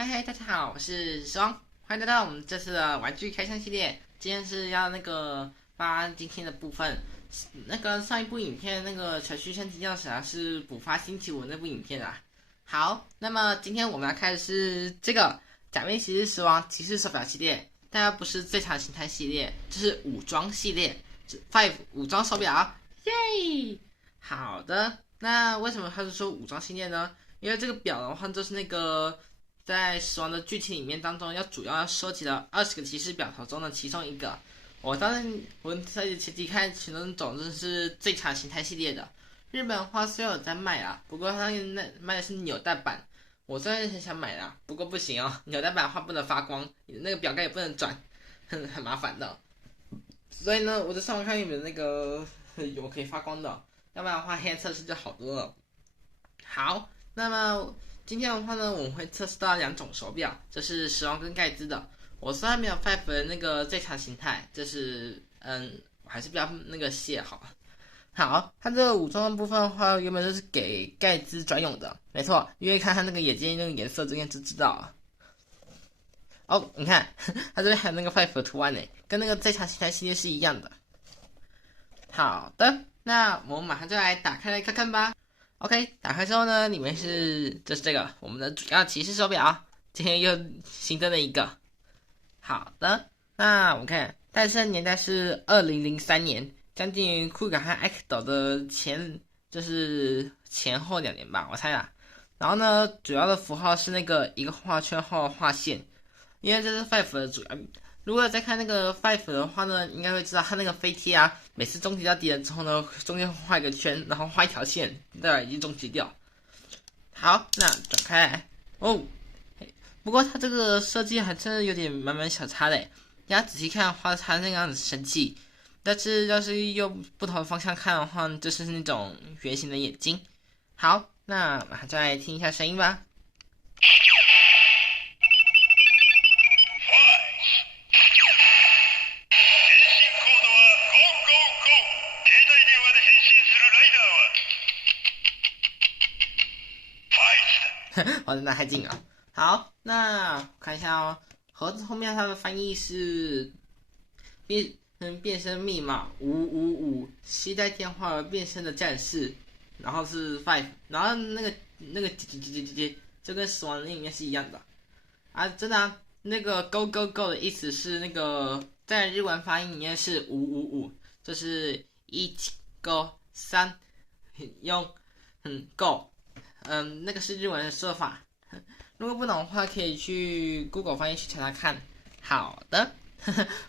嗨嗨，大家好，我是时光，欢迎来到我们这次的玩具开箱系列。今天是要发今天的部分，上一部影片程序升级钥匙是补发星期五那部影片啊。好，那么今天我们要开的是这个假面骑士时王骑士手表系列，但它不是最强形态系列，这是武装系列，Five 武装手表，耶！好的，那为什么它是说武装系列呢？因为这个表的话，就是在死亡的剧情里面当中，主要收集了20个骑士表头中的其中一个。我在前期看其中种子是最强形态系列的。日本的话虽然有在卖啊，不过它卖的是扭蛋版。我虽然很想买啦，不过不行哦，扭蛋版的话不能发光，那个表盖也不能转，很麻烦的。所以呢，我就上网看有没有有可以发光的，要不然的话黑暗测试就好多了。好，那么今天的话呢，我们会测试到两种手表，这是时王跟盖兹的。我虽然没有 Five 的最强形态，我还是不要卸好。好，它这个武装的部分的话，原本就是给盖兹专用的，没错，因为看它眼睛颜色，这边就知道了。哦，你看，它这边还有Five 的图案呢，跟最强形态系列是一样的。好的，那我们马上就来打开来看看吧。OK，打开之后呢，里面就是这个我们的主要骑士手表，今天又新增了一个。好的，那我们看诞生年代是2003年，将近于酷卡和艾克斗的前后2年吧，我猜啦。然后呢，主要的符号是一个画圈后画线，因为这是 Five 的主要。如果再看Five 的话呢，应该会知道它飞贴啊，每次终结到敌人之后呢，中间画一个圈，然后画一条线，代表已经终结掉。好，那转开来哦。不过它这个设计还真的有点蛮小差的，大家仔细看的话，它那个样子生气，但是要是用不同的方向看的话，就是那种圆形的眼睛。好，那马上再来听一下声音吧。我的那太近了。好，那看一下哦，盒子后面它的翻译是变身密码555，携带电话而变身的战士，然后是 Five，然后就跟死亡里面是一样的啊，真的啊，Go Go Go 的意思是在日文发音里面是555，就是1 Go 3用Go，那个是日文的说法。如果不懂的话，可以去 Google 翻译去查查看。好的，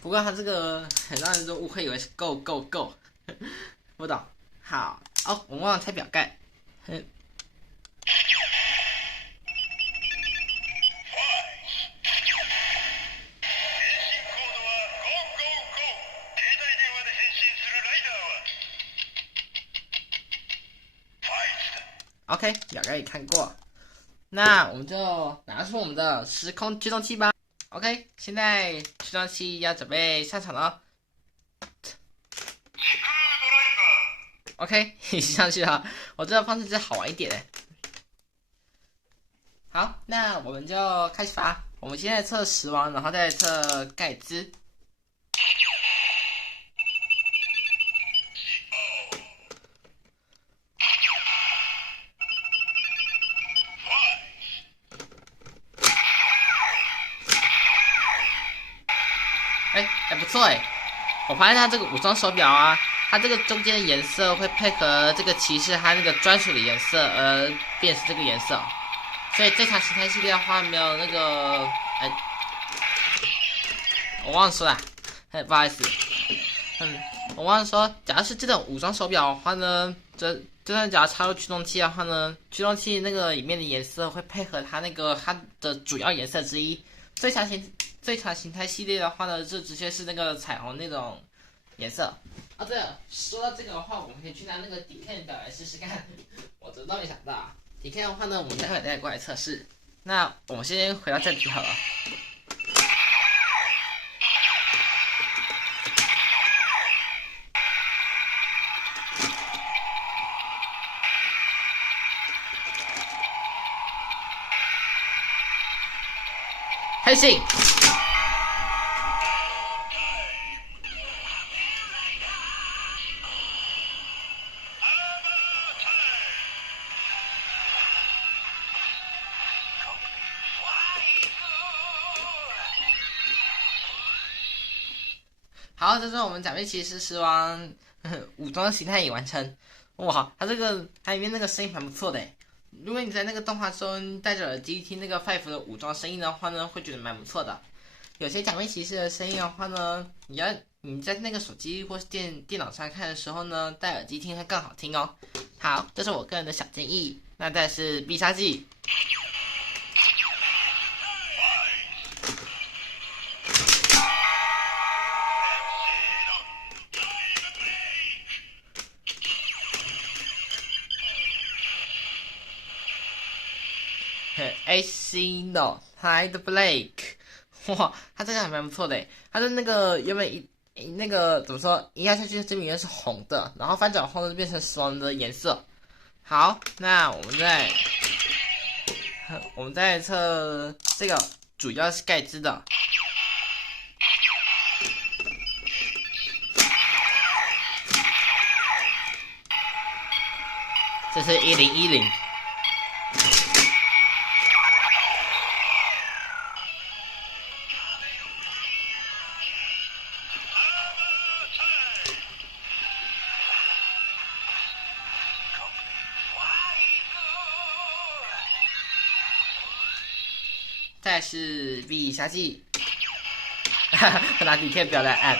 不过它这个很多人都误会以为是 Go Go Go， 不懂。好哦，我忘了拆表盖。OK，表盖也看过。那我们就拿出我们的时空驱动器吧。OK，现在驱动器要准备上场了。OK，一起上去了。我这个方式就好玩一点。好，那我们就开始吧。我们现在测时王，然后再测盖兹。还不错我发现它这个武装手表啊，它这个中间的颜色会配合这个骑士它专属的颜色而变成这个颜色，所以这场形态系列的话没有我忘了说了，不好意思，我忘了说，假如是这种武装手表的话呢，就算假如插入驱动器的话呢，驱动器里面的颜色会配合它的主要颜色之一。最强形态系列的话呢，就直接是彩虹那种颜色。啊，对了，说到这个的话，我们可以去拿底片表来试试看。我真的没想到，底片的话呢，我们待会再过来测试。那我们先回到正题好了。开心。好，这是我们假面骑士狮王武装形态已完成。哇，它里面那个声音蛮不错的诶。如果你在那个动画中戴着耳机听那个 Five 的武装声音的话呢，会觉得蛮不错的。有些假面骑士的声音的话呢，你在那个手机或是电脑上看的时候呢，戴耳机听会更好听哦。好，这是我个人的小建议。那再是必杀技。AC No Hide Blake， 哇，他这个还蛮不错的。他的那个原本那个怎么说，一压下去这边是红的，然后翻转后就变成死亡的颜色。好，那我们再测这个，主要是盖兹的。这是1010。再是必杀技，拿底片表来按。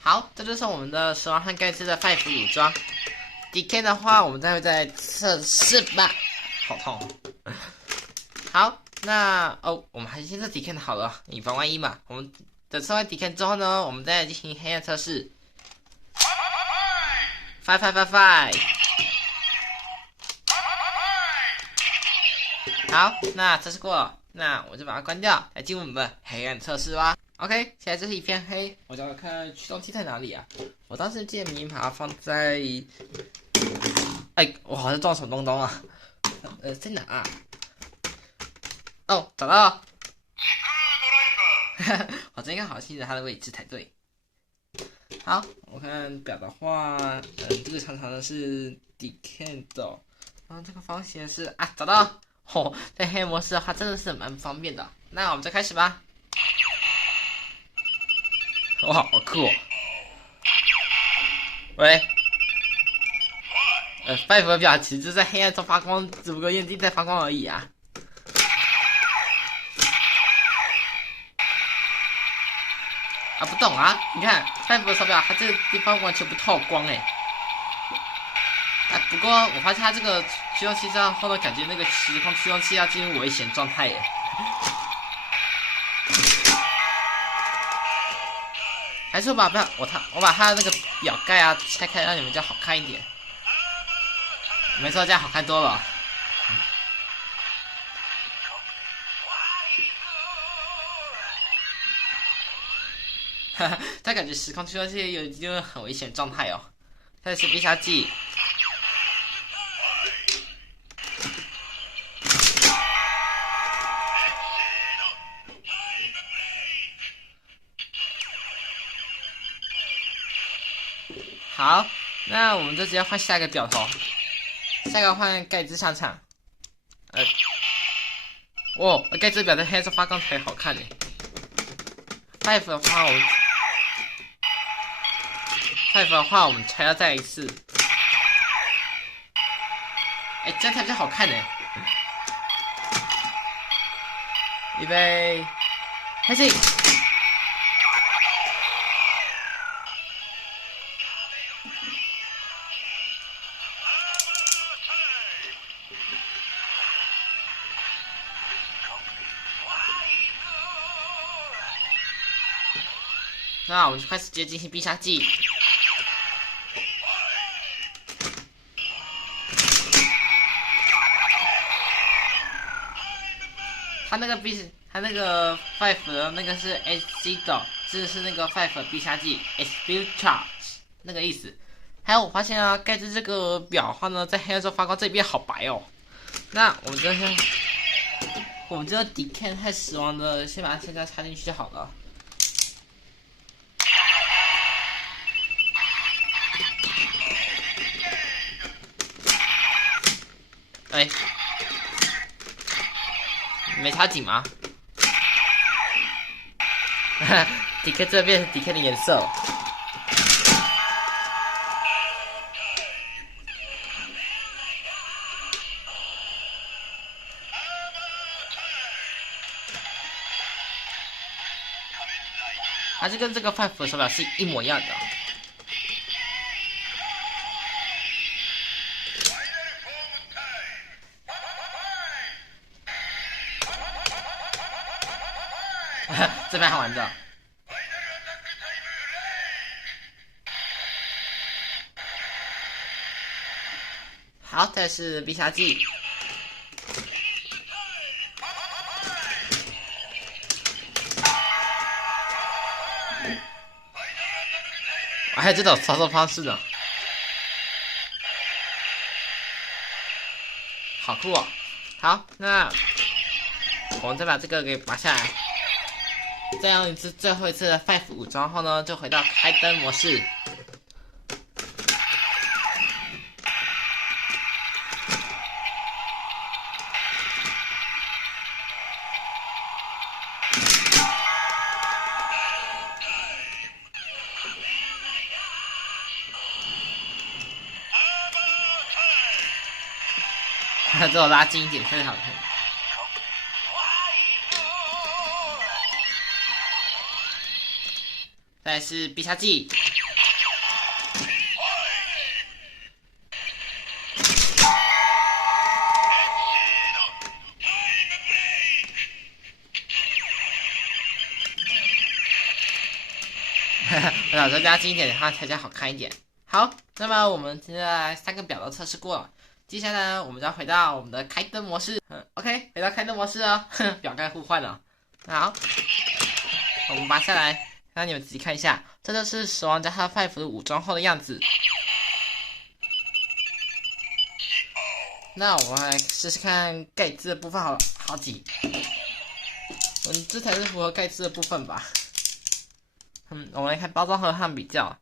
好，这就是我们的蛇王和盖茨的 Five 武装。DK 的话，我们待会再测试吧。好痛。好。那我们还是先测 DK 好了，以防万一嘛。我们等测完 DK 之后呢，我们再进行黑暗测试。5。好，那测试过了，那我就把它关掉，来进入我们的黑暗测试吧。OK，现在这是一片黑，我就要看驱动器在哪里啊？我当时记得明把它放在，我好像撞什么东东啊？在哪啊？哦，找到了。我这应该好记得它的位置才对。好，我看表的话，这个长长的是 Decade， 然后这个方形是找到了。在黑模式的话真的是蛮方便的。那我们就开始吧。哇，好酷哦！喂，Five 的表其实在黑暗中发光，只不过眼睛在发光而已啊。不懂啊！你看Five的手表，它这个地方完全不透光不过我发现它这个驱动器上后的感觉，那个时空驱动器要进入危险状态耶。还是我把它的那个表盖拆开，让你们家好看一点。没错，这样好看多了。但感觉时空驱动器有一个很危险状态哦。再是必杀技。好，那我们就直接换下一个表头，下一个换盖兹上场。盖兹表在黑色发光才好看呢。Five 的话，我们还要再一次。这样才比较好看呢。预备，开始。那我们就开始直接进行必杀技。他它那个 Five 的那个是 SG 的，这是那个 Five 必杀技 Extra 那个意思。还有我发现啊，盖茨这个表的话呢，在黑暗中发光这边好白哦。那我们这个敌 Ken 太死亡的，先把它现在插进去就好了。哎，没插紧吗？迪 K 这变成迪 K 的颜色了。它是跟这个 Five 的手表是一模一样的。这蛮好玩的。好，再是必杀技。还有这种操作方式呢，好酷哦！好，那我们再把这个给拔下来，再用一次最后一次的 Five 武装后呢，就回到开灯模式。这种拉近一点特别好看。再来是必杀技。我想说拉近一点的话才好看一点。好，那么我们现在3个表都测试过了。接下来我们就要回到我们的开灯模式。OK， 回到开灯模式哦。表盖互换了。好，我们拔下来，让你们仔细看一下，这就是死亡加他 Five 的武装后的样子。那我们来试试看盖兹的部分好几。这才是符合盖兹的部分吧。我们来看包装盒和比较。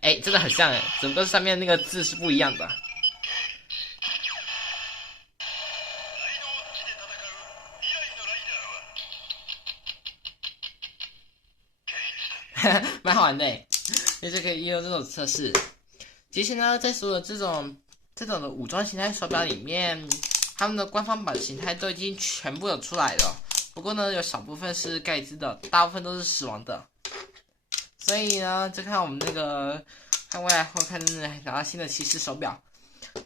真的很像只不过上面那个字是不一样的。蛮好玩的因为就可以利用这种测试。其实呢，在所有这种的武装形态手表里面，他们的官方版形态都已经全部有出来了。不过呢，有少部分是盖兹的，大部分都是死亡的。所以呢，就看我们那个看未来后看拿到新的骑士手表。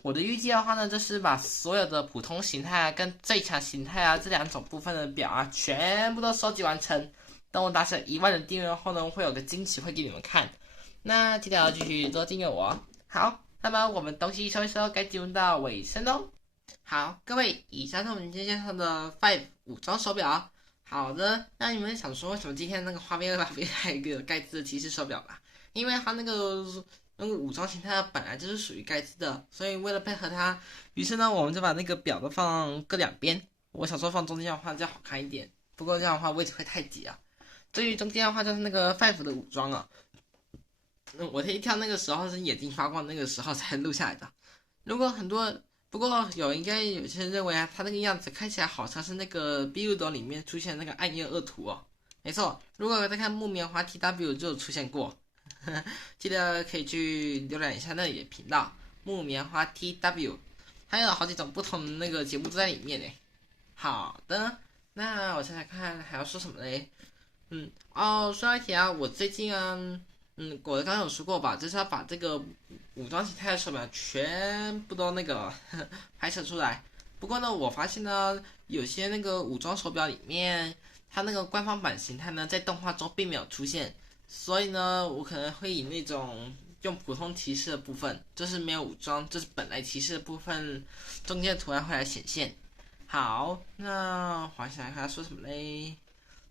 我的预计的话呢，就是把所有的普通形态跟最强形态这2种部分的表全部都收集完成。等我达成1万的订阅后呢，会有个惊喜会给你们看。那记得要继续多订阅我。好，那么我们东西收一收，该进入到尾声喽。好，各位，以上是我们今天介绍的 Five 武装手表。好的，那你们想说为什么今天那个画面旁边还有一个盖兹的骑士手表吧？因为它那个武装形态本来就是属于盖兹的，所以为了配合它，于是呢我们就把那个表都放各2边。我想说放中间的话这样好看一点，不过这样的话位置会太挤啊。至于中间的话就是那个 Five 的武装啊，我这一跳那个时候是眼睛发光那个时候才录下来的。不过有些人认为它那个样子看起来好像是那个 Build 里面出现那个暗夜恶图哦。没错，如果在看木棉花 TW 就有出现过，记得可以去浏览一下那里的频道木棉花 TW， 还有好几种不同的那个节目都在里面呢。好的，那我想想看还要说什么嘞？说到一题我最近我刚刚有说过吧，就是要把这个武装形态的手表全部都拍摄出来。不过呢，我发现呢，有些那个武装手表里面，它那个官方版形态呢，在动画中并没有出现，所以呢，我可能会以那种用普通骑士的部分，就是没有武装，就是本来骑士的部分中间的图案会来显现。好，那我想一下说什么嘞？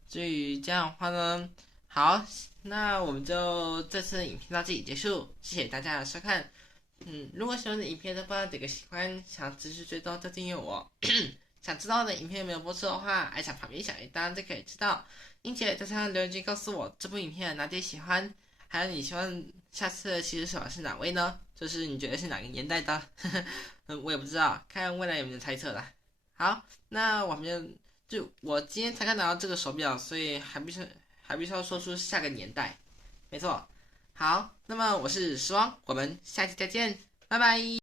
至于这样的话呢，好，那我们就这次影片到这里结束，谢谢大家的收看。如果喜欢的影片的话，点个喜欢，想持续追踪就订阅我。想知道的影片有没有播出的话，按下旁边小铃铛就可以知道，并且在上留言区告诉我这部影片哪点喜欢，还有你希望下次的骑士手是哪位呢？就是你觉得是哪个年代的？我也不知道，看未来有没有猜测啦。好，那我们就我今天才看到这个手表，所以还必须要说出下个年代。没错，好，那么我是时光，我们下期再见，拜拜。